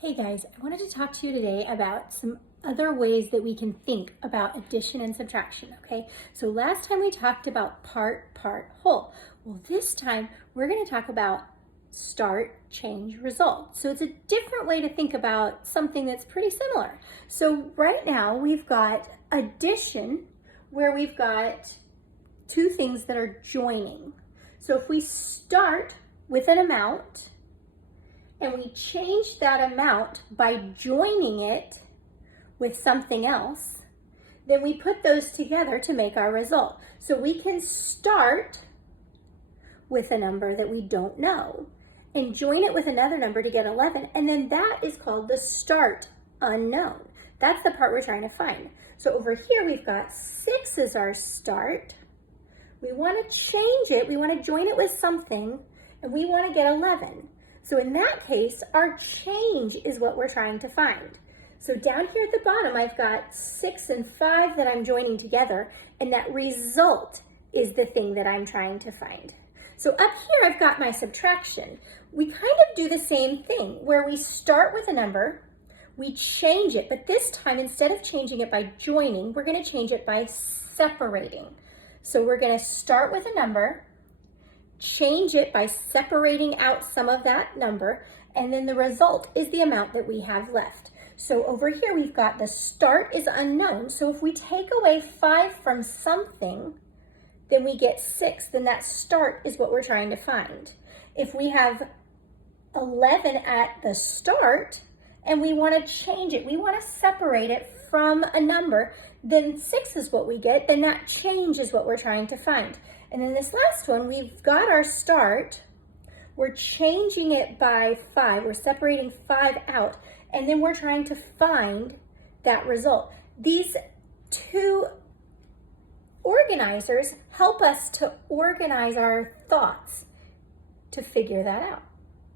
Hey guys, I wanted to talk to you today about some other ways that we can think about addition and subtraction, okay? So last time we talked about part, whole. Well, this time we're going to talk about start, change, result. So it's a different way to think about something that's pretty similar. So right now we've got addition where we've got two things that are joining. So if we start with an amount, and we change that amount by joining it with something else, then we put those together to make our result. So we can start with a number that we don't know and join it with another number to get 11, and then that is called the start unknown. That's the part we're trying to find. So over here we've got 6 as our start. We want to change it, we want to join it with something, and we want to get 11. So in that case, our change is what we're trying to find. So down here at the bottom, I've got 6 and 5 that I'm joining together, and that result is the thing that I'm trying to find. So up here, I've got my subtraction. We kind of do the same thing, where we start with a number, we change it, but this time, instead of changing it by joining, we're gonna change it by separating. So we're gonna start with a number, change it by separating out some of that number, and then the result is the amount that we have left. So over here we've got the start is unknown. So if we take away 5 from something, then we get 6, then that start is what we're trying to find. If we have 11 at the start and we want to change it, we want to separate it from a number, then 6 is what we get, then that change is what we're trying to find. And then this last one, we've got our start, we're changing it by 5, we're separating 5 out, and then we're trying to find that result. These two organizers help us to organize our thoughts to figure that out.